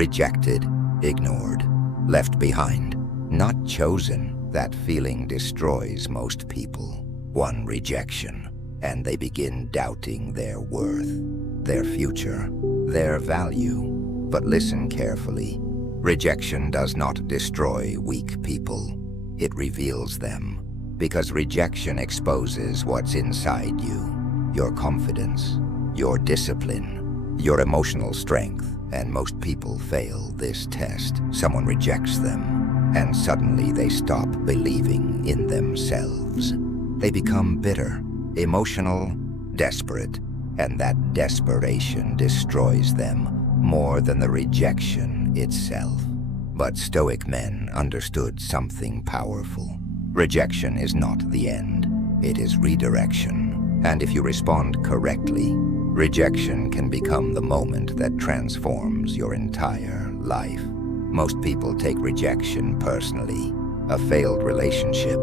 Rejected, ignored, left behind, not chosen. That feeling destroys most people. One rejection, and they begin doubting their worth, their future, their value. But listen carefully. Rejection does not destroy weak people. It reveals them, because rejection exposes what's inside you, your confidence, your discipline, your emotional strength. And most people fail this test. Someone rejects them, and suddenly they stop believing in themselves. They become bitter, emotional, desperate, and that desperation destroys them more than the rejection itself. But Stoic men understood something powerful. Rejection is not the end, it is redirection. And if you respond correctly, rejection can become the moment that transforms your entire life. Most people take rejection personally. A failed relationship,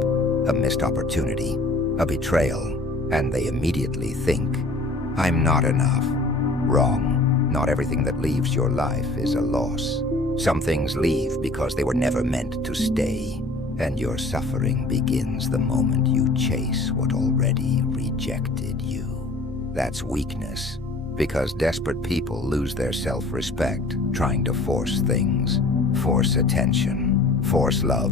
a missed opportunity, a betrayal, and they immediately think, I'm not enough. Wrong. Not everything that leaves your life is a loss. Some things leave because they were never meant to stay, and your suffering begins the moment you chase what already rejected you. That's weakness, because desperate people lose their self-respect trying to force things, force attention, force love,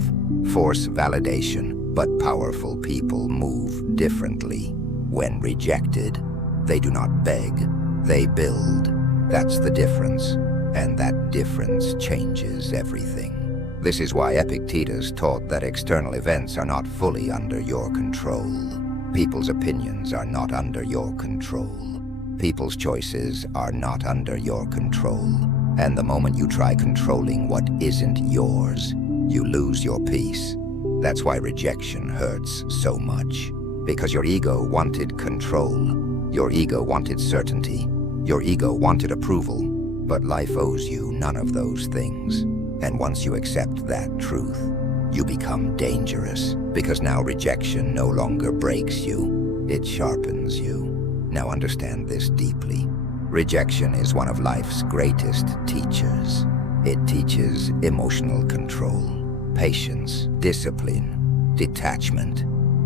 force validation. But powerful people move differently. When rejected, they do not beg, they build. That's the difference, and that difference changes everything. This is why Epictetus taught that external events are not fully under your control. People's opinions are not under your control. People's choices are not under your control. And the moment you try controlling what isn't yours, you lose your peace. That's why rejection hurts so much. Because your ego wanted control. Your ego wanted certainty. Your ego wanted approval. But life owes you none of those things. And once you accept that truth, you become dangerous. Because now rejection no longer breaks you, it sharpens you. Now understand this deeply. Rejection is one of life's greatest teachers. It teaches emotional control, patience, discipline, detachment,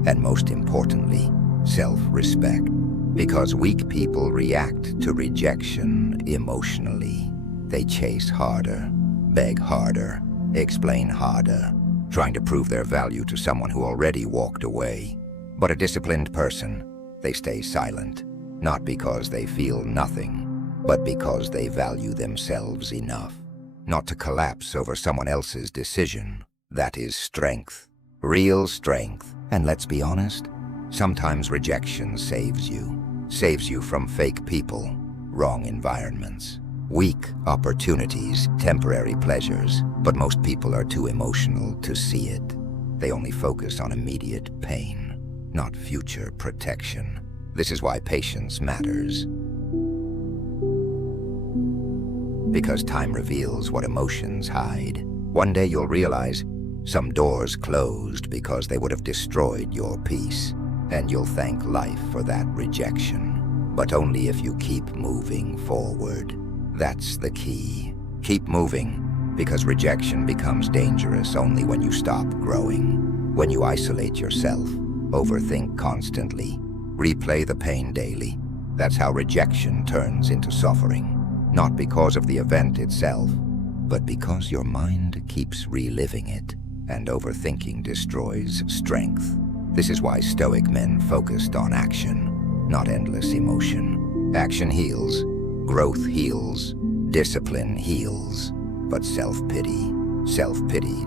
and most importantly, self-respect. Because weak people react to rejection emotionally. They chase harder, beg harder, explain harder, trying to prove their value to someone who already walked away. But a disciplined person, they stay silent, not because they feel nothing, but because they value themselves enough not to collapse over someone else's decision. That is strength, real strength. And let's be honest, sometimes rejection saves you from fake people, wrong environments, weak opportunities, temporary pleasures. But most people are too emotional to see it. They only focus on immediate pain, not future protection. This is why patience matters. Because time reveals what emotions hide. One day you'll realize some doors closed because they would have destroyed your peace, and you'll thank life for that rejection. But only if you keep moving forward. That's the key. Keep moving, because rejection becomes dangerous only when you stop growing. When you isolate yourself, overthink constantly, replay the pain daily. That's how rejection turns into suffering. Not because of the event itself, but because your mind keeps reliving it, and overthinking destroys strength. This is why Stoic men focused on action, not endless emotion. Action heals, growth heals, discipline heals. But self-pity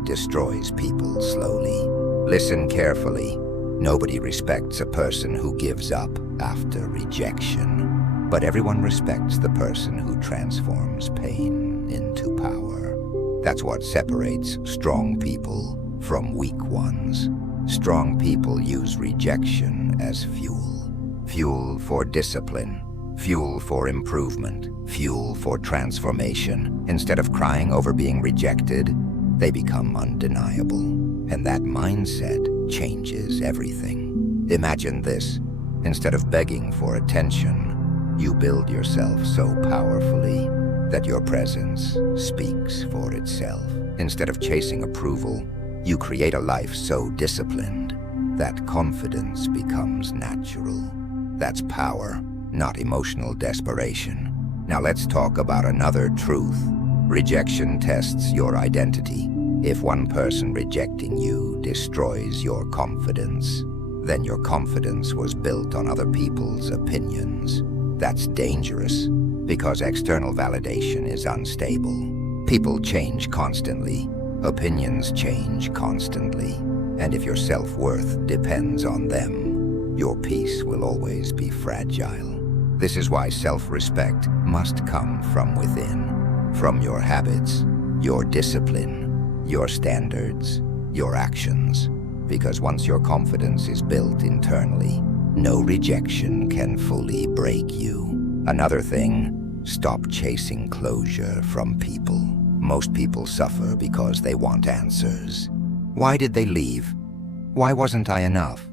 destroys people slowly. Listen carefully. Nobody respects a person who gives up after rejection. But everyone respects the person who transforms pain into power. That's what separates strong people from weak ones. Strong people use rejection as fuel. Fuel for discipline, fuel for improvement, fuel for transformation. Instead of crying over being rejected, they become undeniable. And that mindset changes everything. Imagine this. Instead of begging for attention, you build yourself so powerfully that your presence speaks for itself. Instead of chasing approval, you create a life so disciplined that confidence becomes natural. That's power, not emotional desperation. Now let's talk about another truth. Rejection tests your identity. If one person rejecting you destroys your confidence, then your confidence was built on other people's opinions. That's dangerous, because external validation is unstable. People change constantly, opinions change constantly, and if your self-worth depends on them, your peace will always be fragile. This is why self-respect must come from within, from your habits, your discipline, your standards, your actions. Because once your confidence is built internally, no rejection can fully break you. Another thing, stop chasing closure from people. Most people suffer because they want answers. Why did they leave? Why wasn't I enough?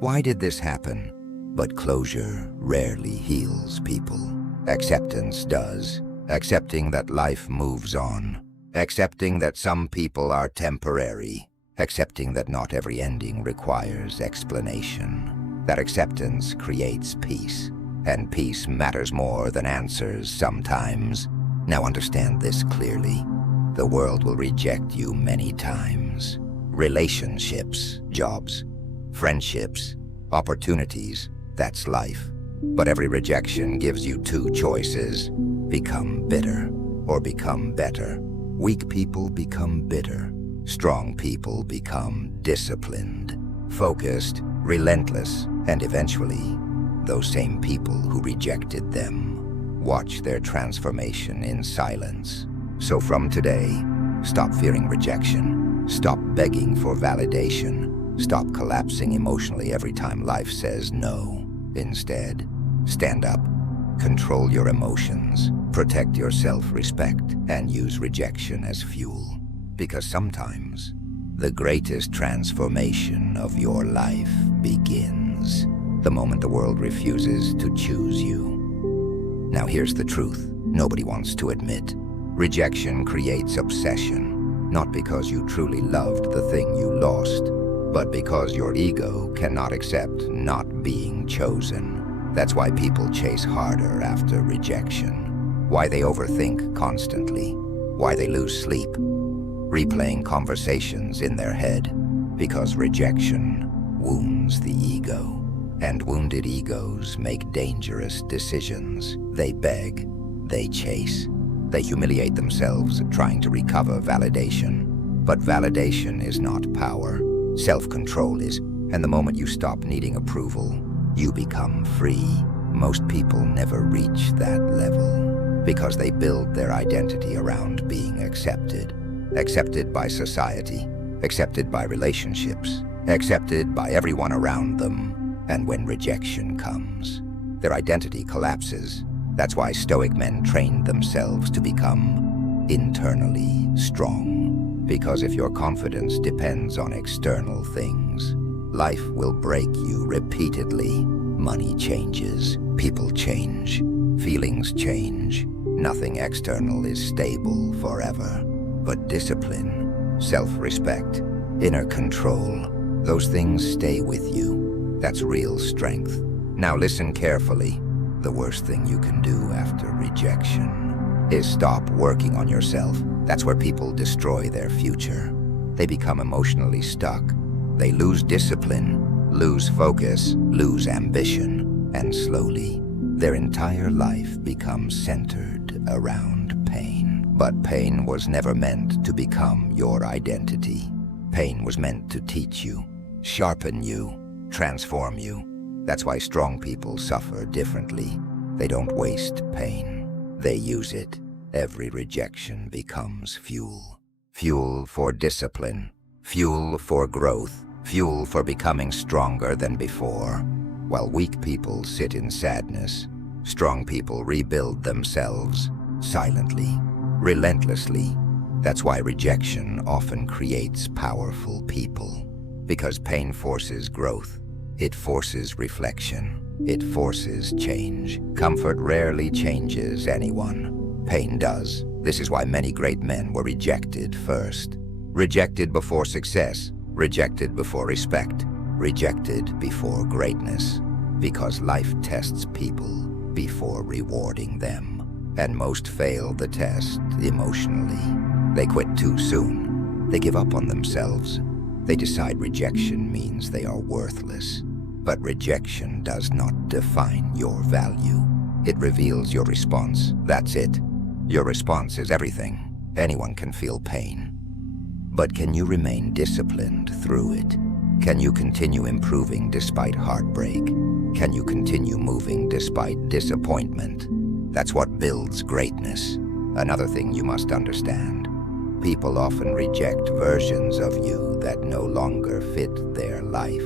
Why did this happen? But closure rarely heals people. Acceptance does. Accepting that life moves on. Accepting that some people are temporary. Accepting that not every ending requires explanation. That acceptance creates peace, and peace matters more than answers sometimes. Now understand this clearly. The world will reject you many times. Relationships, jobs, friendships, opportunities, that's life. But every rejection gives you two choices: become bitter or become better. Weak people become bitter. Strong people become disciplined, focused, relentless, and eventually, those same people who rejected them watch their transformation in silence. So from today, stop fearing rejection, stop begging for validation, stop collapsing emotionally every time life says no. Instead, stand up, control your emotions, protect your self-respect, and use rejection as fuel. Because sometimes, the greatest transformation of your life begins the moment the world refuses to choose you. Now here's the truth nobody wants to admit. Rejection creates obsession, not because you truly loved the thing you lost, but because your ego cannot accept not being chosen. That's why people chase harder after rejection, why they overthink constantly, why they lose sleep, replaying conversations in their head, because rejection wounds the ego. And wounded egos make dangerous decisions. They beg, they chase, they humiliate themselves trying to recover validation. But validation is not power. Self-control is, and the moment you stop needing approval, you become free. Most people never reach that level because they build their identity around being accepted. Accepted by society, accepted by relationships, accepted by everyone around them. And when rejection comes, their identity collapses. That's why Stoic men trained themselves to become internally strong. Because if your confidence depends on external things, life will break you repeatedly. Money changes, people change, feelings change. Nothing external is stable forever. But discipline, self-respect, inner control, those things stay with you. That's real strength. Now listen carefully. The worst thing you can do after rejection is stop working on yourself. That's where people destroy their future. They become emotionally stuck. They lose discipline, lose focus, lose ambition, and slowly, their entire life becomes centered around pain. But pain was never meant to become your identity. Pain was meant to teach you, sharpen you, transform you. That's why strong people suffer differently. They don't waste pain. They use it. Every rejection becomes fuel. Fuel for discipline. Fuel for growth. Fuel for becoming stronger than before. While weak people sit in sadness, strong people rebuild themselves silently, relentlessly. That's why rejection often creates powerful people. Because pain forces growth. It forces reflection. It forces change. Comfort rarely changes anyone. Pain does. This is why many great men were rejected first. Rejected before success, rejected before respect, rejected before greatness. Because life tests people before rewarding them. And most fail the test emotionally. They quit too soon. They give up on themselves. They decide rejection means they are worthless. But rejection does not define your value. It reveals your response. That's it. Your response is everything. Anyone can feel pain. But can you remain disciplined through it? Can you continue improving despite heartbreak? Can you continue moving despite disappointment? That's what builds greatness. Another thing you must understand. People often reject versions of you that no longer fit their life.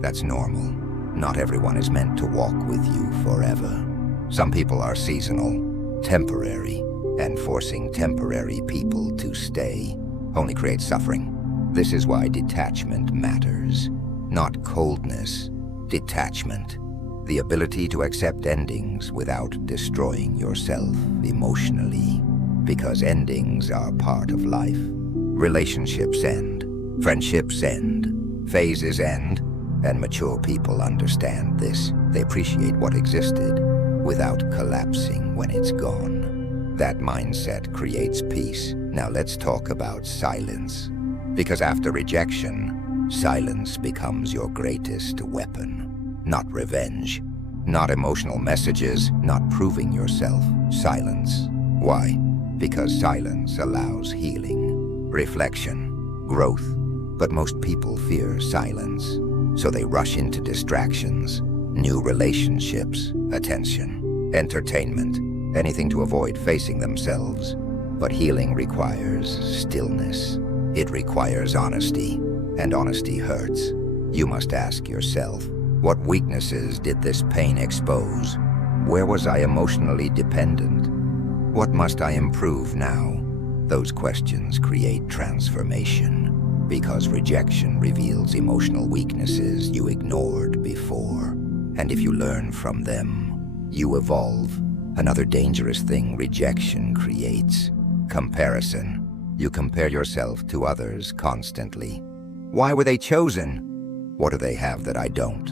That's normal. Not everyone is meant to walk with you forever. Some people are seasonal, temporary, and forcing temporary people to stay only creates suffering. This is why detachment matters. Not coldness, detachment. The ability to accept endings without destroying yourself emotionally. Because endings are part of life. Relationships end, friendships end, phases end, and mature people understand this. They appreciate what existed without collapsing when it's gone. That mindset creates peace. Now let's talk about silence. Because after rejection, silence becomes your greatest weapon. Not revenge, not emotional messages, not proving yourself. Silence. Why? Because silence allows healing, reflection, growth. But most people fear silence, so they rush into distractions, new relationships, attention, entertainment, anything to avoid facing themselves. But healing requires stillness. It requires honesty, and honesty hurts. You must ask yourself, what weaknesses did this pain expose? Where was I emotionally dependent? What must I improve now? Those questions create transformation, because rejection reveals emotional weaknesses you ignored before. And if you learn from them, you evolve. Another dangerous thing rejection creates: comparison. You compare yourself to others constantly. Why were they chosen? What do they have that I don't?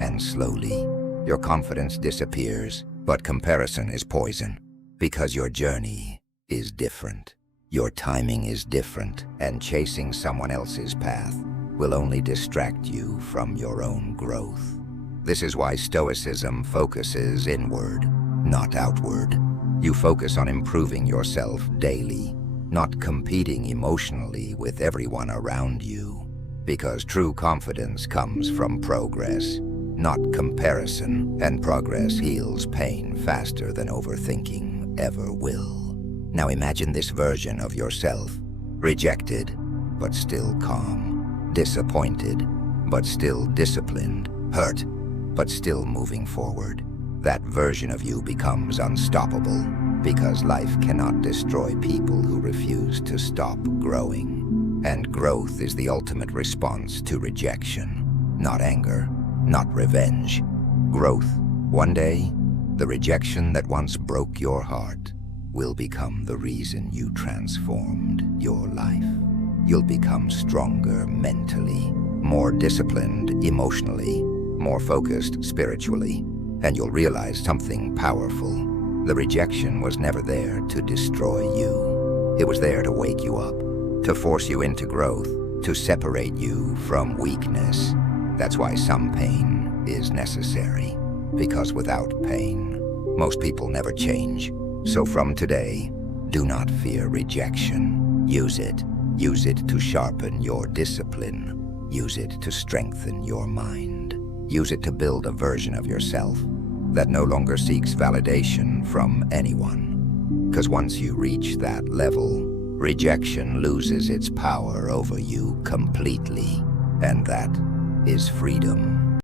And slowly, your confidence disappears. But comparison is poison, because your journey is different. Your timing is different, and chasing someone else's path will only distract you from your own growth. This is why Stoicism focuses inward, not outward. You focus on improving yourself daily, not competing emotionally with everyone around you. Because true confidence comes from progress, not comparison, and progress heals pain faster than overthinking ever will. Now imagine this version of yourself: rejected, but still calm; disappointed, but still disciplined; hurt, but still moving forward. That version of you becomes unstoppable, because life cannot destroy people who refuse to stop growing. And growth is the ultimate response to rejection. Not anger, not revenge. Growth. One day, the rejection that once broke your heart will become the reason you transformed your life. You'll become stronger mentally, more disciplined emotionally, more focused spiritually, and you'll realize something powerful. The rejection was never there to destroy you. It was there to wake you up, to force you into growth, to separate you from weakness. That's why some pain is necessary, because without pain, most people never change. So from today, do not fear rejection. Use it. Use it to sharpen your discipline. Use it to strengthen your mind. Use it to build a version of yourself that no longer seeks validation from anyone. Because once you reach that level, rejection loses its power over you completely. And that is freedom.